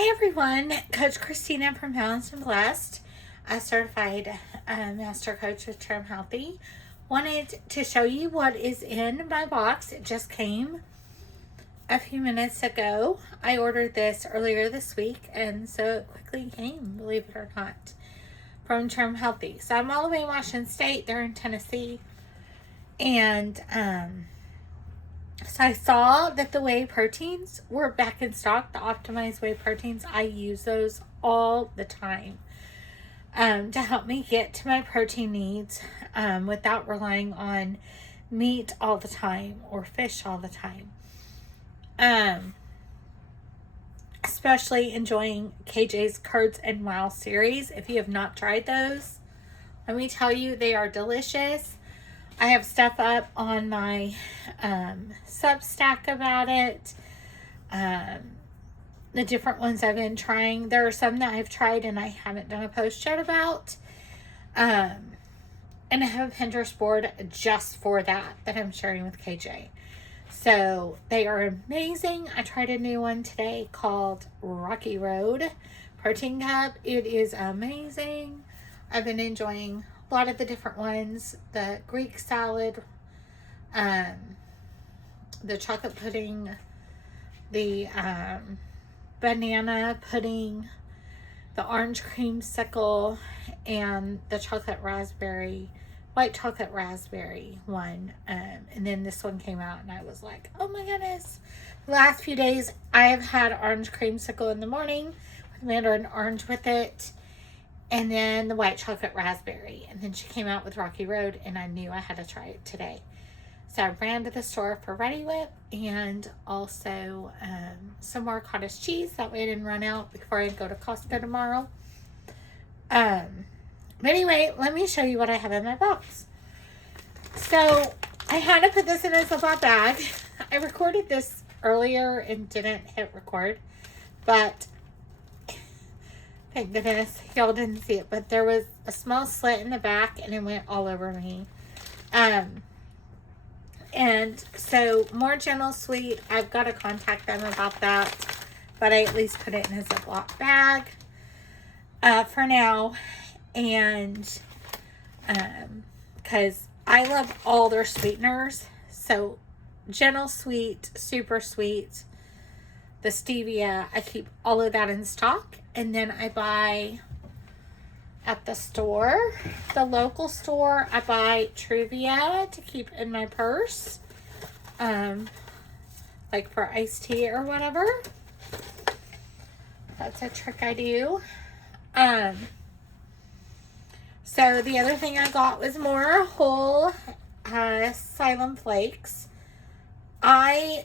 Hi everyone, Coach Christina from Balanced and Blessed, a certified master coach with Term Healthy. Wanted to show you what is in my box. It just came a few minutes ago. I ordered this earlier this week, and so it quickly came, believe it or not, from Term Healthy. So I'm all the way in Washington State. They're in Tennessee, and so I saw that the whey proteins were back in stock, the Optimized Whey Proteins. I use those all the time to help me get to my protein needs without relying on meat all the time or fish all the time. Especially enjoying KJ's Curds Wow series. If you have not tried those, let me tell you, they are delicious. I have stuff up on my Substack about it. The different ones I've been trying. There are some that I've tried and I haven't done a post yet about. And I have a Pinterest board just for that I'm sharing with KJ. So they are amazing. I tried a new one today called Rocky Road Protein Cup. It is amazing. I've been enjoying a lot of the different ones. The Greek salad, the chocolate pudding, the banana pudding, the orange creamsicle, and the white chocolate raspberry one. And then this one came out and I was like, oh my goodness. The last few days I have had orange creamsicle in the morning with mandarin orange with it. And then the white chocolate raspberry. And then she came out with Rocky Road, and I knew I had to try it today. So I ran to the store for Ready Whip and also some more cottage cheese. That way I didn't run out before I go to Costco tomorrow. But anyway, let me show you what I have in my box. So I had to put this in a Ziploc bag. I recorded this earlier and didn't hit record. But thank goodness y'all didn't see it, but there was a small slit in the back and it went all over me. And so more Gentle Sweet, I've got to contact them about that, but I at least put it in a Ziploc bag for now. And because I love all their sweeteners, so Gentle Sweet, Super Sweet, the stevia, I keep all of that in stock. And then I buy at the store, the local store, I buy Truvia to keep in my purse, like for iced tea or whatever. That's a trick I do. So the other thing I got was more whole Psyllium Flakes. Whole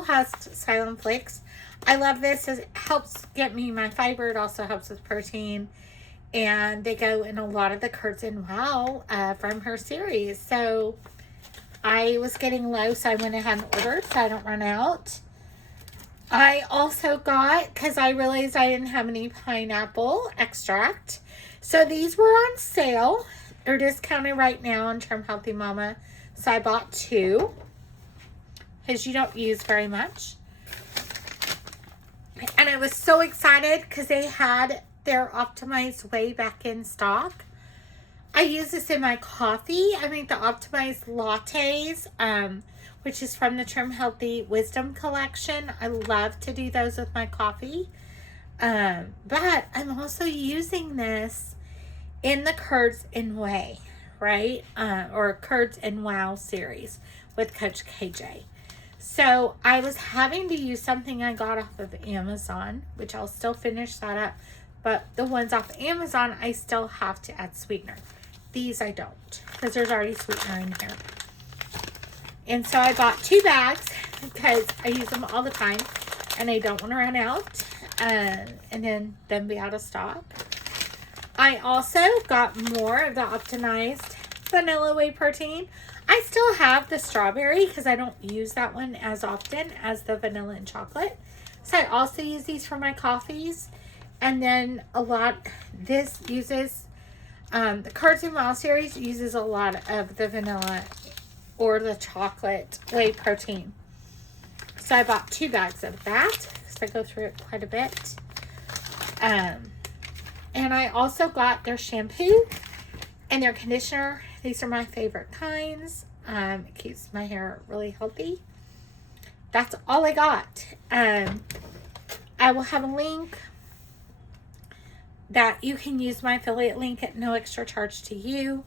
Husk Psyllium Flakes. I love this. It helps get me my fiber. It also helps with protein. And they go in a lot of the Curds Wow from her series. So I was getting low, so I went ahead and ordered so I don't run out. I also got, because I realized I didn't have any pineapple extract. So these were on sale. They're discounted right now on Term Healthy Mama. So I bought 2. Because you don't use very much. And I was so excited because they had their Optimized Whey back in stock. I use this in my coffee. I make the Optimized lattes, which is from the Term Healthy Wisdom Collection. I love to do those with my coffee. But I'm also using this in the Curds Whey, right? Or Curds Wow series with Coach KJ. So I was having to use something I got off of Amazon, which I'll still finish that up. But the ones off Amazon, I still have to add sweetener. These I don't, because there's already sweetener in here. And so I bought 2 bags because I use them all the time and I don't want to run out and then them be out of stock. I also got more of the Optimized Vanilla Whey Protein. I still have the strawberry because I don't use that one as often as the vanilla and chocolate. So I also use these for my coffees. And then this uses, the Curds Wow series uses a lot of the vanilla or the chocolate whey protein. So I bought 2 bags of that because I go through it quite a bit. And I also got their shampoo and their conditioner. These are my favorite kinds. It keeps my hair really healthy. That's all I got. I will have a link that you can use my affiliate link at no extra charge to you.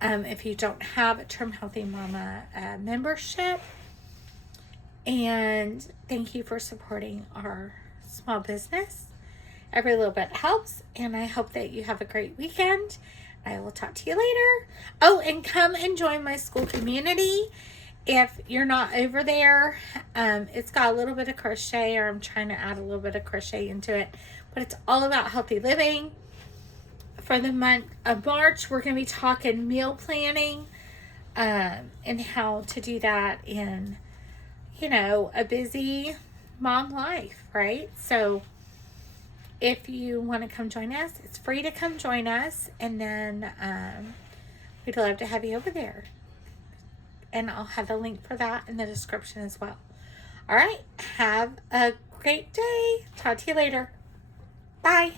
If you don't have a Trim Healthy Mama membership. And thank you for supporting our small business. Every little bit helps, and I hope that you have a great weekend. I will talk to you later. Oh, and come and join my Skool community. If you're not over there, it's got a little bit of crochet, or I'm trying to add a little bit of crochet into it, but it's all about healthy living. For the month of March, we're going to be talking meal planning, and how to do that in, you know, a busy mom life, right? So if you want to come join us, it's free to come join us, and then we'd love to have you over there. And I'll have a link for that in the description as well. All right, have a great day. Talk to you later. Bye.